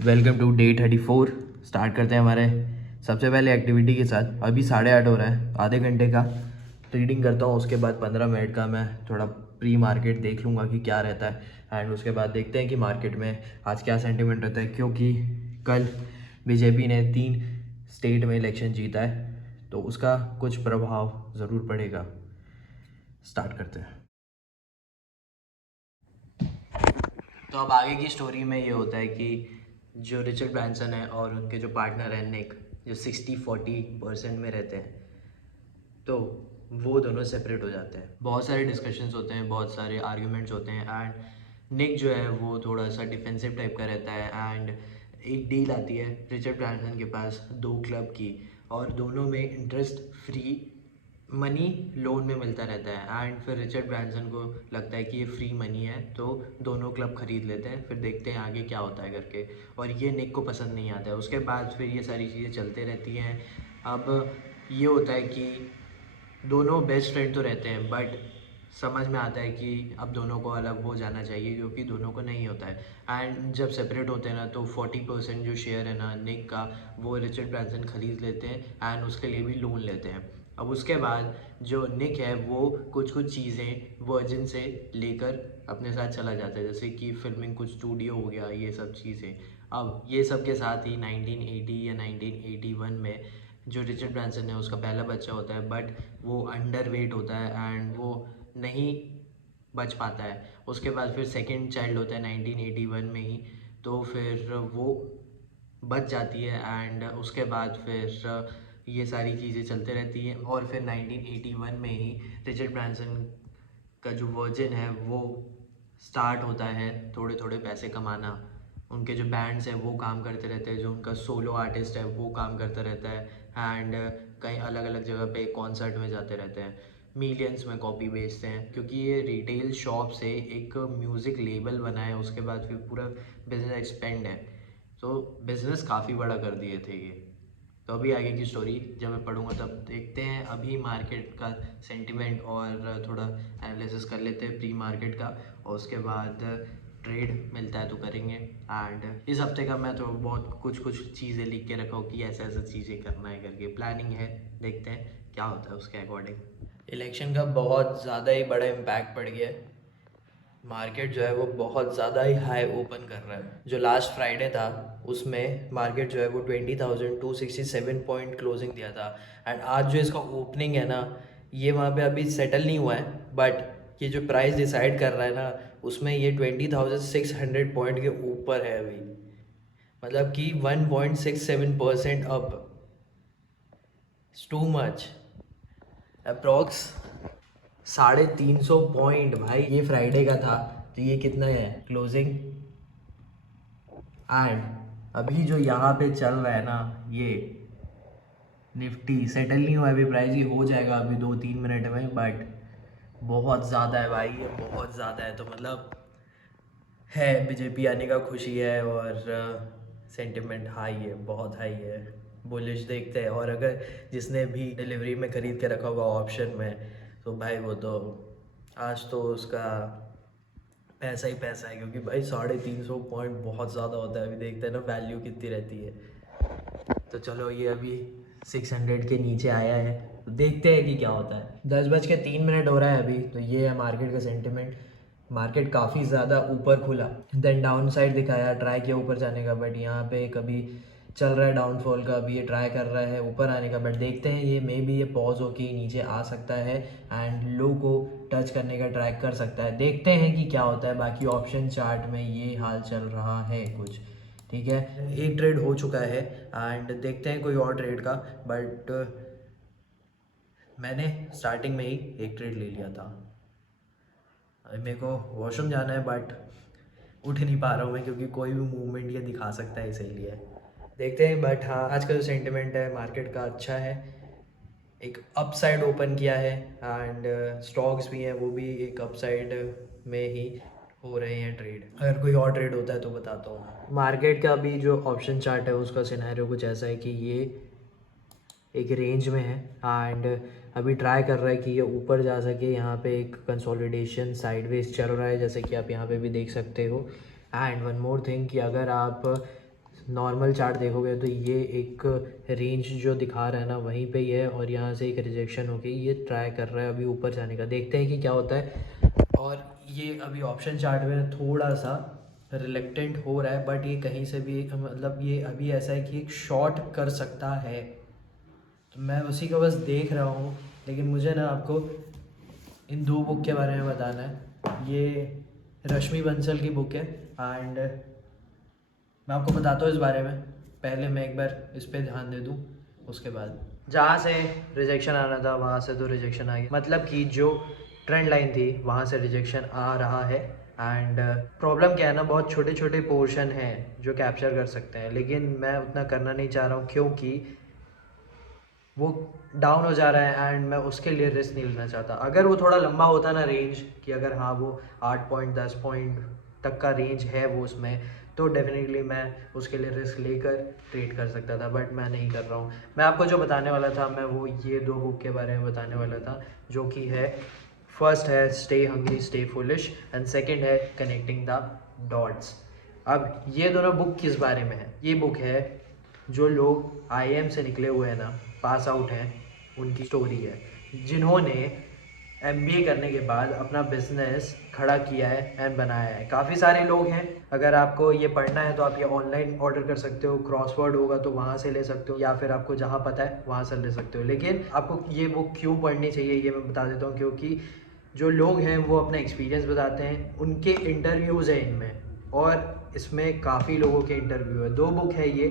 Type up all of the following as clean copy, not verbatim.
Welcome to day 34। Start करते हैं हमारे सबसे पहले एक्टिविटी के साथ। अभी 8:30 हो रहा है, आधे घंटे का ट्रेडिंग करता हूँ। उसके बाद 15 मिनट का मैं थोड़ा प्री मार्केट देख लूँगा कि क्या रहता है। एंड उसके बाद देखते हैं कि मार्केट में आज क्या सेंटिमेंट रहता है, क्योंकि कल बीजेपी ने 3 स्टेट में इलेक्शन जीता है, तो उसका कुछ प्रभाव ज़रूर पड़ेगा। स्टार्ट करते हैं। तो अब आगे की स्टोरी में ये होता है कि जो रिचर्ड ब्रांसन है और उनके जो पार्टनर हैं निक, जो 60-40% में रहते हैं, तो वो दोनों सेपरेट हो जाते हैं। बहुत सारे डिस्कशंस होते हैं, बहुत सारे आर्ग्यूमेंट्स होते हैं। एंड निक जो है वो थोड़ा सा डिफेंसिव टाइप का रहता है। एंड एक डील आती है रिचर्ड ब्रांसन के पास 2 क्लब की, और दोनों में इंटरेस्ट फ्री मनी लोन में मिलता रहता है। एंड फिर रिचर्ड ब्रांसन को लगता है कि ये फ्री मनी है, तो दोनों क्लब खरीद लेते हैं। फिर देखते हैं आगे क्या होता है करके, और ये निक को पसंद नहीं आता है। उसके बाद फिर ये सारी चीज़ें चलते रहती हैं। अब ये होता है कि दोनों बेस्ट फ्रेंड तो रहते हैं, बट समझ में आता है कि अब दोनों को अलग हो जाना चाहिए, क्योंकि दोनों को नहीं होता है। एंड जब सेपरेट होते हैं ना, तो 40% जो शेयर है ना निक का, वो रिचर्ड ब्रांसन खरीद लेते हैं एंड उसके लिए भी लोन लेते हैं। अब उसके बाद जो निक है वो कुछ कुछ चीज़ें वर्जिन से लेकर अपने साथ चला जाता है, जैसे कि फिल्मिंग कुछ स्टूडियो हो गया, ये सब चीज़ें। अब ये सब के साथ ही 1980 या 1981 में जो रिचर्ड ब्रांसन है उसका पहला बच्चा होता है, बट वो अंडर वेट होता है एंड वो नहीं बच पाता है। उसके बाद फिर सेकंड चाइल्ड होता है 1981 में ही, तो फिर वो बच जाती है। एंड उसके बाद फिर ये सारी चीज़ें चलते रहती हैं। और फिर 1981 में ही रिचर्ड ब्रांसन का जो वर्जिन है वो स्टार्ट होता है थोड़े थोड़े पैसे कमाना। उनके जो बैंड्स हैं वो काम करते रहते हैं, जो उनका सोलो आर्टिस्ट है वो काम करता रहता है। एंड कहीं अलग अलग जगह पे कॉन्सर्ट में जाते रहते हैं, मिलियंस में कॉपी बेचते हैं, क्योंकि ये रिटेल शॉप से एक म्यूज़िक लेबल बना है। उसके बाद फिर पूरा बिजनेस एक्सपेंड है, तो बिज़नेस काफ़ी बड़ा कर दिए थे ये। तो अभी आगे की स्टोरी जब मैं पढ़ूंगा तब देखते हैं। अभी मार्केट का सेंटिमेंट और थोड़ा एनालिसिस कर लेते हैं प्री मार्केट का, और उसके बाद ट्रेड मिलता है तो करेंगे। एंड इस हफ्ते का मैं तो बहुत कुछ कुछ चीज़ें लिख के रखा हूँ कि ऐसे ऐसे चीज़ें करना है करके, प्लानिंग है। देखते हैं क्या होता है उसके अकॉर्डिंग। इलेक्शन का बहुत ज़्यादा ही बड़ा इम्पैक्ट पड़ गया है। मार्केट जो है वो बहुत ज़्यादा ही हाई ओपन कर रहा है। जो लास्ट फ्राइडे था उसमें मार्केट जो है वो 20,267 पॉइंट क्लोजिंग दिया था। एंड आज जो इसका ओपनिंग है ना, ये वहाँ पे अभी सेटल नहीं हुआ है, बट ये जो प्राइस डिसाइड कर रहा है ना, उसमें ये 20,600 पॉइंट के ऊपर है अभी। मतलब कि 1.67% अप। Too much. अप्रॉक्स 350 भाई। ये फ्राइडे का था, तो ये कितना है क्लोजिंग। एंड अभी जो यहाँ पे चल रहा है ना, ये निफ्टी सेटल नहीं हुआ अभी, प्राइस ही हो जाएगा अभी 2-3 मिनट में, बट बहुत ज़्यादा है भाई, ये बहुत ज़्यादा है। तो मतलब है, बीजेपी आने का खुशी है, और सेंटिमेंट हाई है, बहुत हाई है। बुलिश देखते हैं। और अगर जिसने भी डिलीवरी में ख़रीद के रखा होगा ऑप्शन में, तो भाई वो तो आज तो उसका पैसा ही पैसा है, क्योंकि भाई 350 पॉइंट बहुत ज़्यादा होता है। अभी देखते हैं ना वैल्यू कितनी रहती है। तो चलो ये अभी 600 के नीचे आया है, तो देखते हैं कि क्या होता है। 10:03 हो रहा है अभी। तो ये है मार्केट का सेंटिमेंट। मार्केट काफ़ी ज़्यादा ऊपर खुला, देन डाउन साइड दिखाया, ट्राई किया ऊपर जाने का, बट यहाँ पे कभी चल रहा है डाउनफॉल का। अभी ये ट्राई कर रहा है ऊपर आने का, बट देखते हैं ये मे बी ये पॉज होके नीचे आ सकता है एंड लो को टच करने का ट्राई कर सकता है। देखते हैं कि क्या होता है। बाकी ऑप्शन चार्ट में ये हाल चल रहा है कुछ, ठीक है। एक ट्रेड हो चुका है एंड देखते हैं कोई और ट्रेड का, बट मैंने स्टार्टिंग में ही एक ट्रेड ले लिया था। अभी मेरे को वॉशरूम जाना है, बट उठ नहीं पा रहा हूँ मैं, क्योंकि कोई भी मूवमेंट ये दिखा सकता है, इसीलिए देखते हैं। बट हाँ, आज का जो सेंटिमेंट है मार्केट का अच्छा है, एक अपसाइड ओपन किया है। एंड स्टॉक्स भी हैं, वो भी एक अपसाइड में ही हो रहे हैं ट्रेड। अगर कोई और ट्रेड होता है तो बताता हूँ। मार्केट का अभी जो ऑप्शन चार्ट है उसका सिनेरियो कुछ ऐसा है कि ये एक रेंज में है एंड अभी ट्राई कर रहा है कि ये ऊपर जा सके। यहाँ पे एक कंसोलिडेशन साइडवेज चल रहा है, जैसे कि आप यहाँ पे भी देख सकते हो। एंड वन मोर थिंग कि अगर आप नॉर्मल चार्ट देखोगे तो ये एक रेंज जो दिखा रहा है ना वहीं पे ही है, और यहाँ से एक रिजेक्शन हो गई, ये ट्राई कर रहा है अभी ऊपर जाने का, देखते हैं कि क्या होता है। और ये अभी ऑप्शन चार्ट में थोड़ा सा रिलेक्टेंट हो रहा है, बट ये कहीं से भी मतलब ये अभी ऐसा है कि एक शॉर्ट कर सकता है, तो मैं उसी को बस देख रहा हूँ। लेकिन मुझे ना आपको इन दो बुक के बारे में बताना है। ये रश्मि बंसल की बुक है एंड मैं आपको बताता हूँ इस बारे में। पहले मैं एक बार इस पे ध्यान दे दूँ, उसके बाद जहाँ से रिजेक्शन आना था वहाँ से तो रिजेक्शन आ गया, मतलब कि जो ट्रेंड लाइन थी वहाँ से रिजेक्शन आ रहा है। एंड प्रॉब्लम क्या है ना, बहुत छोटे छोटे पोर्शन हैं जो कैप्चर कर सकते हैं, लेकिन मैं उतना करना नहीं चाह रहा हूँ क्योंकि वो डाउन हो जा रहा है एंड मैं उसके लिए रिस्क नहीं लेना चाहता। अगर वो थोड़ा लंबा होता ना रेंज, कि अगर हाँ वो 8 पॉइंट 10 पॉइंट तक का रेंज है वो उसमें, तो डेफिनेटली मैं उसके लिए रिस्क लेकर ट्रेड कर सकता था, बट मैं नहीं कर रहा हूँ। मैं आपको जो बताने वाला था, मैं वो ये दो बुक के बारे में बताने वाला था, जो कि है, फर्स्ट है stay hungry stay foolish and second है कनेक्टिंग द डॉट्स। अब ये दोनों बुक किस बारे में है? ये बुक है जो लोग आईएम से निकले हुए हैं ना, पास आउट हैं, उनकी स्टोरी है, जिन्होंने एमबीए करने के बाद अपना बिजनेस खड़ा किया है एंड बनाया है। काफ़ी सारे लोग हैं, अगर आपको ये पढ़ना है तो आप ये ऑनलाइन ऑर्डर कर सकते हो, क्रॉसवर्ड होगा तो वहाँ से ले सकते हो, या फिर आपको जहाँ पता है वहाँ से ले सकते हो। लेकिन आपको ये बुक क्यों पढ़नी चाहिए ये मैं बता देता हूँ, क्योंकि जो लोग हैं वो अपना एक्सपीरियंस बताते हैं, उनके इंटरव्यूज़ हैं इनमें, और इसमें काफ़ी लोगों के इंटरव्यू है। दो बुक है ये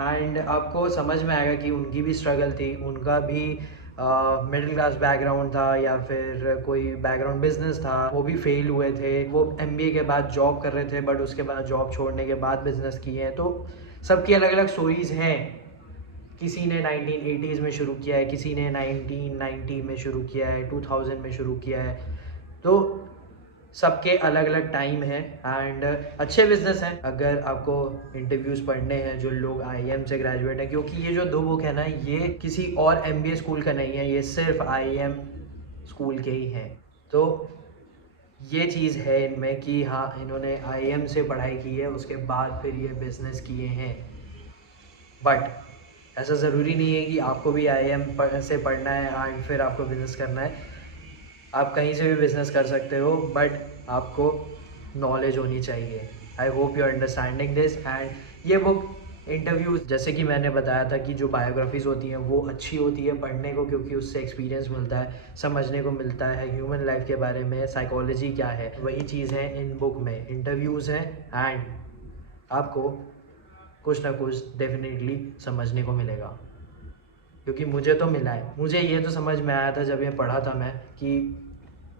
एंड आपको समझ में आएगा कि उनकी भी स्ट्रगल थी, उनका भी मिडिल क्लास बैकग्राउंड था या फिर कोई बैकग्राउंड बिजनेस था, वो भी फेल हुए थे। वो एमबीए के बाद जॉब कर रहे थे बट उसके बाद जॉब छोड़ने के बाद बिजनेस किए हैं, तो सबकी अलग अलग स्टोरीज़ हैं। किसी ने 1980s में शुरू किया है, किसी ने 1990 में शुरू किया है, 2000 में शुरू किया है, तो सबके अलग अलग टाइम है एंड अच्छे बिजनेस हैं अगर आपको इंटरव्यूज़ पढ़ने हैं जो लोग आईएम से ग्रेजुएट हैं। क्योंकि ये जो दो बुक है ना, ये किसी और एमबीए स्कूल का नहीं है, ये सिर्फ आईएम स्कूल के ही हैं। तो ये चीज़ है इनमें कि हाँ, इन्होंने आईएम से पढ़ाई की है, उसके बाद फिर ये बिज़नेस किए हैं। बट ऐसा ज़रूरी नहीं है कि आपको भी आईएम से पढ़ना है एंड फिर आपको बिज़नेस करना है। आप कहीं से भी बिज़नेस कर सकते हो, बट आपको नॉलेज होनी चाहिए। I hope you understanding this. And ये बुक इंटरव्यूज़, जैसे कि मैंने बताया था कि जो बायोग्राफीज़ होती हैं वो अच्छी होती है पढ़ने को, क्योंकि उससे एक्सपीरियंस मिलता है, समझने को मिलता है ह्यूमन लाइफ के बारे में, साइकोलॉजी क्या है, वही चीज़ है इन बुक में। इंटरव्यूज़ हैं एंड आपको कुछ ना कुछ डेफिनेटली समझने को मिलेगा, क्योंकि मुझे तो मिला है। मुझे ये तो समझ में आया था जब ये पढ़ा था मैं, कि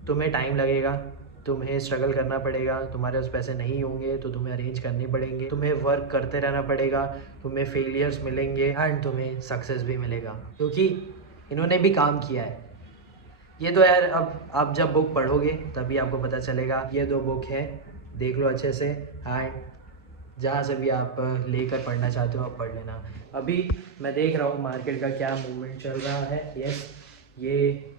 तुम्हें टाइम लगेगा, तुम्हें स्ट्रगल करना पड़ेगा, तुम्हारे पास पैसे नहीं होंगे तो तुम्हें अरेंज करने पड़ेंगे, तुम्हें वर्क करते रहना पड़ेगा, तुम्हें फेलियर्स मिलेंगे एंड तुम्हें सक्सेस भी मिलेगा, क्योंकि इन्होंने भी काम किया है। ये तो यार अब आप जब बुक पढ़ोगे तभी आपको पता चलेगा। ये दो बुक हैं, देख लो अच्छे से एंड जहाँ से भी आप लेकर पढ़ना चाहते हो आप पढ़ लेना। अभी मैं देख रहा हूँ मार्केट का क्या मूवमेंट चल रहा है। यस, ये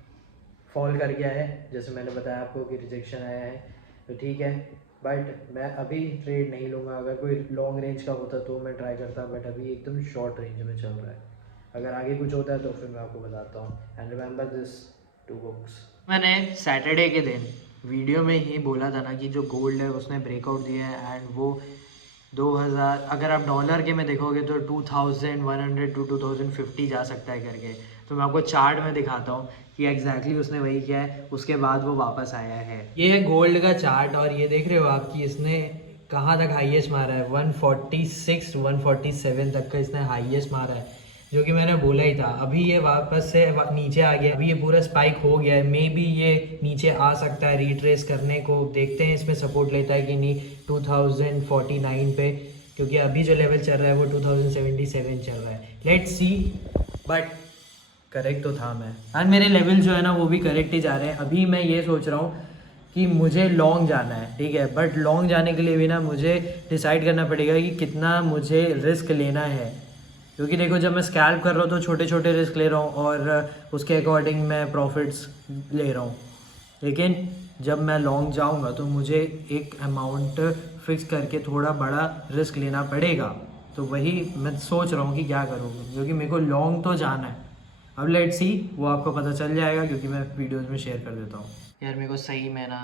फॉल कर गया है, जैसे मैंने बताया आपको कि रिजेक्शन आया है, तो ठीक है, बट मैं अभी ट्रेड नहीं लूँगा। अगर कोई लॉन्ग रेंज का होता तो मैं ट्राई करता, बट अभी एकदम शॉर्ट रेंज में चल रहा है। अगर आगे कुछ होता है तो फिर मैं आपको बताता हूँ। And remember this 2 books. मैंने सैटरडे के दिन वीडियो में ही बोला था ना कि जो गोल्ड है उसने ब्रेकआउट दिया है एंड वो 2000, अगर आप डॉलर के में देखोगे तो 2100 टू 2050 जा सकता है करके। तो मैं आपको चार्ट में दिखाता हूँ कि एग्जैक्टली उसने वही किया है, उसके बाद वो वापस आया है। ये है गोल्ड का चार्ट और ये देख रहे हो आप कि इसने कहाँ तक हाईएस्ट मारा है। 146 147 तक का इसने हाईएस्ट मारा है, जो कि मैंने बोला ही था। अभी ये वापस से नीचे आ गया, अभी ये पूरा स्पाइक हो गया है। मे बी ये नीचे आ सकता है रिट्रेस करने को, देखते हैं इसमें सपोर्ट लेता है कि नहीं 2049 पे, क्योंकि अभी जो लेवल चल रहा है वो 2077 चल रहा है। लेट्स सी, बट करेक्ट तो था मैं, एंड मेरे लेवल जो है ना वो भी करेक्ट ही जा रहे हैं। अभी मैं ये सोच रहा हूँ कि मुझे लॉन्ग जाना है, ठीक है, बट लॉन्ग जाने के लिए भी ना मुझे डिसाइड करना पड़ेगा कि कितना मुझे रिस्क लेना है। क्योंकि देखो, जब मैं स्कैल्प कर रहा हूँ तो छोटे छोटे रिस्क ले रहा हूँ और उसके अकॉर्डिंग मैं प्रॉफिट्स ले रहा हूँ, लेकिन जब मैं लॉन्ग जाऊँगा तो मुझे एक अमाउंट फिक्स करके थोड़ा बड़ा रिस्क लेना पड़ेगा। तो वही मैं सोच रहा हूँ कि क्या करूँ, क्योंकि मेरे को लॉन्ग तो जाना है। अब लेट्स सी, वो आपको पता चल जाएगा क्योंकि मैं वीडियोज़ में शेयर कर देता हूँ। यार मेरे को सही में ना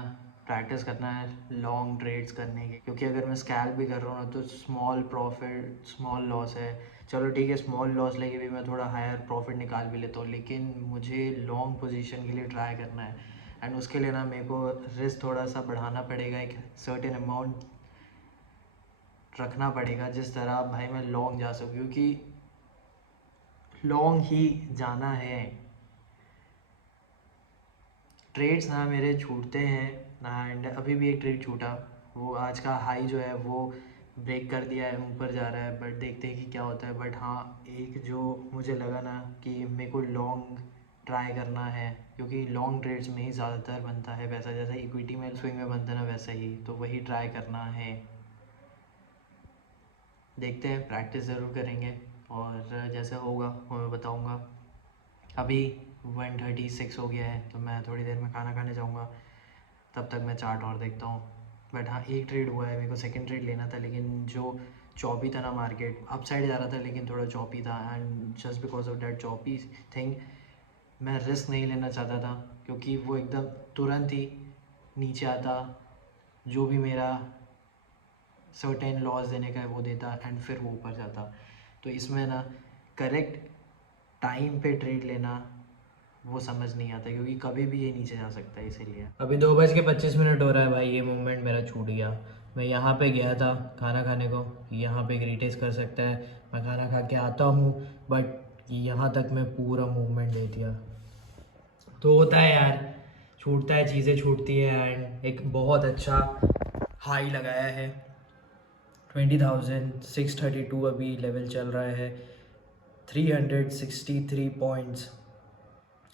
प्रैक्टिस करना है लॉन्ग ट्रेड्स करने की, क्योंकि अगर मैं स्कैल्प भी कर रहा हूँ ना तो स्मॉल प्रॉफिट स्मॉल लॉस है। चलो ठीक है, स्मॉल लॉस लेके भी मैं थोड़ा हायर प्रॉफिट निकाल भी लेता हूँ, लेकिन मुझे लॉन्ग पोजीशन के लिए ट्राई करना है। एंड उसके लिए ना मेरे को रिस्क थोड़ा सा बढ़ाना पड़ेगा, एक सर्टेन अमाउंट रखना पड़ेगा जिस तरह भाई मैं लॉन्ग जा सकूँ, क्योंकि लॉन्ग ही जाना है। ट्रेड्स ना मेरे छूटते हैं एंड अभी भी एक ट्रेड छूटा, वो आज का हाई जो है वो ब्रेक कर दिया है, ऊपर जा रहा है, बट देखते हैं कि क्या होता है। बट हाँ, एक जो मुझे लगा ना कि मेरे को लॉन्ग ट्राई करना है, क्योंकि लॉन्ग ट्रेड्स में ही ज़्यादातर बनता है पैसा, जैसा इक्विटी में स्विंग में बनता है ना वैसा ही, तो वही ट्राई करना है। देखते हैं, प्रैक्टिस ज़रूर करेंगे और जैसे होगा वो मैं बताऊँगा। अभी 1:36 हो गया है, तो मैं थोड़ी देर में खाना खाने जाऊँगा, तब तक मैं चार्ट और देखता हूँ। बट हाँ, एक ट्रेड हुआ है, मेरे को सेकंड ट्रेड लेना था, लेकिन जो चॉपी था ना मार्केट, अप साइड जा रहा था लेकिन थोड़ा चॉपी था, and just because of that choppy thing मैं रिस्क नहीं लेना चाहता था, क्योंकि वो एकदम तुरंत ही नीचे आता, जो भी मेरा सर्टेन लॉस देने का है वो देता, एंड फिर वो ऊपर जाता। तो इसमें ना करेक्ट टाइम पे ट्रेड लेना वो समझ नहीं आता, क्योंकि कभी भी ये नीचे जा सकता है, इसीलिए। अभी 2:25 हो रहा है भाई, ये मूवमेंट मेरा छूट गया। मैं यहाँ पे गया था खाना खाने को, यहाँ पे रीटेस्ट कर सकता है, मैं खाना खा के आता हूँ, बट यहाँ तक मैं पूरा मूवमेंट दे दिया। तो होता है यार, छूटता है, चीज़ें छूटती है। एंड एक बहुत अच्छा हाई लगाया है, 20,632 अभी लेवल चल रहा है, 363 पॉइंट्स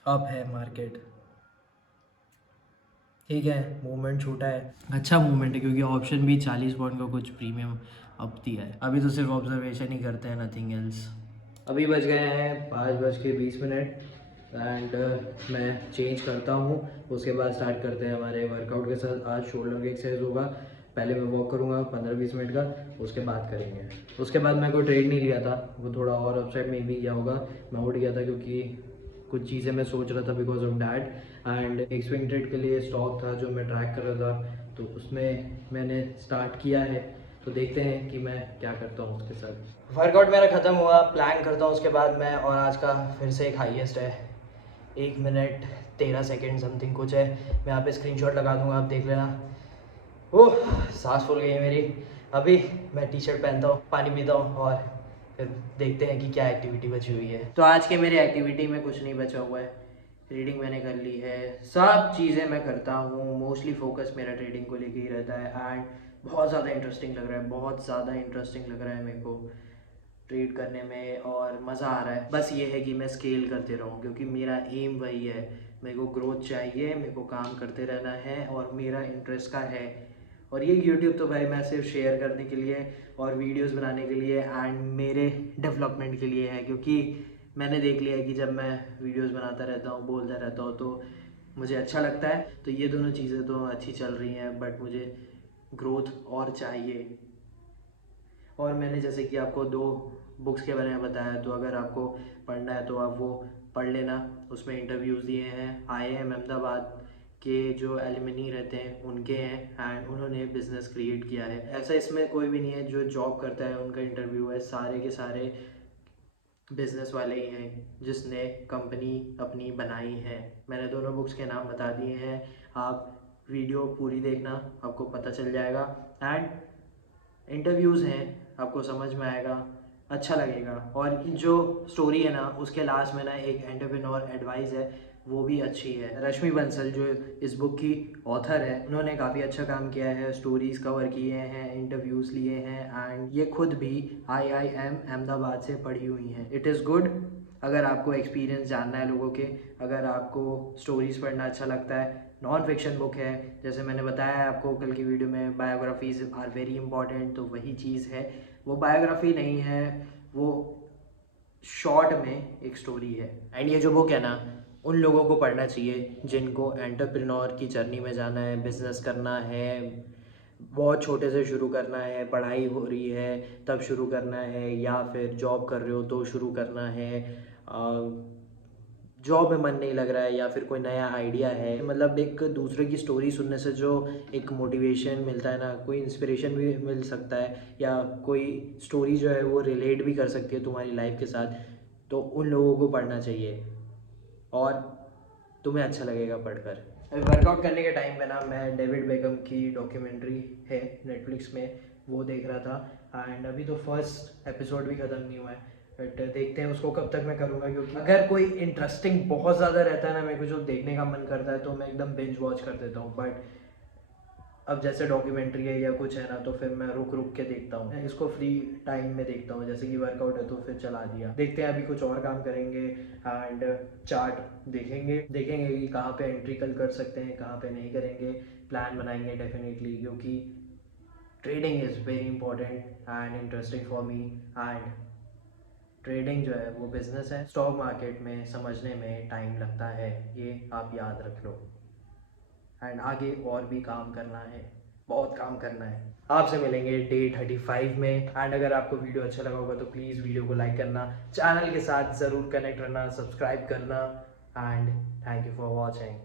अप है मार्केट। ठीक है, मूवमेंट छोटा है, अच्छा मूवमेंट है, क्योंकि ऑप्शन भी 40 पॉइंट का कुछ प्रीमियम अप दिया है। अभी तो सिर्फ ऑब्जर्वेशन ही करते हैं, नथिंग एल्स। अभी बज गए हैं 5:20 एंड मैं चेंज करता हूँ, उसके बाद स्टार्ट करते हैं हमारे वर्कआउट के साथ। आज शोल्डर की एक्सरसाइज होगा, पहले मैं वॉक करूँगा 15-20 मिनट का, उसके बाद करेंगे। उसके बाद मैं कोई ट्रेड नहीं लिया था, वो थोड़ा और अपसाइड में भी गया होगा, मैं उठ गया था क्योंकि कुछ चीज़ें मैं सोच रहा था बिकॉज ऑफ डैट। एंड एक स्विंग ट्रेड के लिए स्टॉक था जो मैं ट्रैक कर रहा था, तो उसमें मैंने स्टार्ट किया है, तो देखते हैं कि मैं क्या करता हूँ उसके साथ। वर्कआउट मेरा ख़त्म हुआ, प्लान करता हूँ उसके बाद मैं, और आज का फिर से एक हाईएस्ट है, 1 मिनट 13 सेकेंड समथिंग कुछ है। मैं यहाँ पे स्क्रीनशॉट लगा दूँगा, आप देख लेना। ओह, सांस फूल गई है मेरी। अभी मैं टी शर्ट पहनता हूँ, पानी पीता हूँ, और फिर देखते हैं कि क्या एक्टिविटी बची हुई है। तो आज के मेरी एक्टिविटी में कुछ नहीं बचा हुआ है, रीडिंग मैंने कर ली है, सब चीज़ें मैं करता हूँ, मोस्टली फोकस मेरा ट्रेडिंग को लेके ही रहता है। एंड बहुत ज़्यादा इंटरेस्टिंग लग रहा है, बहुत ज़्यादा इंटरेस्टिंग लग रहा है मेरे को ट्रेड करने में, और मज़ा आ रहा है। बस ये है कि मैं स्केल करते रहूँ, क्योंकि मेरा एम वही है, मेरे को ग्रोथ चाहिए, मेरे को काम करते रहना है, और मेरा इंटरेस्ट का है। और ये यूट्यूब तो भाई मैं सिर्फ शेयर करने के लिए और वीडियोस बनाने के लिए एंड मेरे डेवलपमेंट के लिए है, क्योंकि मैंने देख लिया है कि जब मैं वीडियोस बनाता रहता हूँ, बोलता रहता हूँ, तो मुझे अच्छा लगता है। तो ये दोनों चीज़ें तो अच्छी चल रही हैं, बट मुझे ग्रोथ और चाहिए। और मैंने जैसे कि आपको 2 बुक्स के बारे में बताया, तो अगर आपको पढ़ना है तो आप वो पढ़ लेना। उसमें इंटरव्यूज़ दिए हैं, IIM अहमदाबाद के जो एलुमनी रहते हैं उनके हैं, एंड उन्होंने बिज़नेस क्रिएट किया है। ऐसा इसमें कोई भी नहीं है जो जॉब करता है उनका इंटरव्यू है, सारे के सारे बिज़नेस वाले ही हैं जिसने कंपनी अपनी बनाई है। मैंने दोनों बुक्स के नाम बता दिए हैं, आप वीडियो पूरी देखना, आपको पता चल जाएगा। एंड इंटरव्यूज़ हैं, आपको समझ में आएगा, अच्छा लगेगा। और जो स्टोरी है ना, उसके लास्ट में ना एक एंटरप्रेन्योर एडवाइस है, वो भी अच्छी है। रश्मि बंसल जो इस बुक की ऑथर है, उन्होंने काफ़ी अच्छा काम किया है, स्टोरीज़ कवर किए हैं, इंटरव्यूज़ लिए हैं, एंड ये खुद भी IIM अहमदाबाद से पढ़ी हुई हैं। इट इज़ गुड अगर आपको एक्सपीरियंस जानना है लोगों के, अगर आपको स्टोरीज़ पढ़ना अच्छा लगता है। नॉन फिक्शन बुक है, जैसे मैंने बताया आपको कल की वीडियो में, बायोग्राफीज आर वेरी इंपॉर्टेंट, तो वही चीज़ है। वो बायोग्राफी नहीं है, वो शॉर्ट में एक स्टोरी है। एंड ये जो बुक है ना, उन लोगों को पढ़ना चाहिए जिनको एंटरप्रेन्योर की जर्नी में जाना है, बिजनेस करना है, बहुत छोटे से शुरू करना है, पढ़ाई हो रही है तब शुरू करना है, या फिर जॉब कर रहे हो तो शुरू करना है, जॉब में मन नहीं लग रहा है, या फिर कोई नया आइडिया है। मतलब एक दूसरे की स्टोरी सुनने से जो एक मोटिवेशन मिलता है ना, कोई इंस्पिरेशन भी मिल सकता है, या कोई स्टोरी जो है वो रिलेट भी कर सकती है तुम्हारी लाइफ के साथ, तो उन लोगों को पढ़ना चाहिए और तुम्हें अच्छा लगेगा पढ़कर। वर्कआउट करने के टाइम पे ना मैं डेविड बेकम की डॉक्यूमेंट्री है नेटफ्लिक्स में, वो देख रहा था। एंड अभी तो फर्स्ट एपिसोड भी ख़त्म नहीं हुआ है, बट देखते हैं उसको कब तक मैं करूँगा, क्योंकि अगर कोई इंटरेस्टिंग बहुत ज़्यादा रहता है ना, मेरे को जो देखने का मन करता है तो मैं एकदम बिंज वॉच कर देता हूँ। बट अब जैसे डॉक्यूमेंट्री है या कुछ है ना, तो फिर मैं रुक रुक के देखता हूँ, इसको फ्री टाइम में देखता हूँ। जैसे कि वर्कआउट है तो फिर चला दिया। देखते हैं अभी कुछ और काम करेंगे एंड चार्ट देखेंगे कि कहाँ पे एंट्री कल कर सकते हैं, कहाँ पे नहीं करेंगे, प्लान बनाएंगे डेफिनेटली, क्योंकि trading is very important and interesting for me. And trading जो है वो बिजनेस है, स्टॉक मार्केट में समझने में टाइम लगता है, ये आप याद रख लो। एंड आगे और भी काम करना है, बहुत काम करना है। आपसे मिलेंगे डे 35 में। एंड अगर आपको वीडियो अच्छा लगा होगा तो प्लीज़ वीडियो को लाइक करना, चैनल के साथ ज़रूर कनेक्ट रहना, सब्सक्राइब करना। And thank you for watching.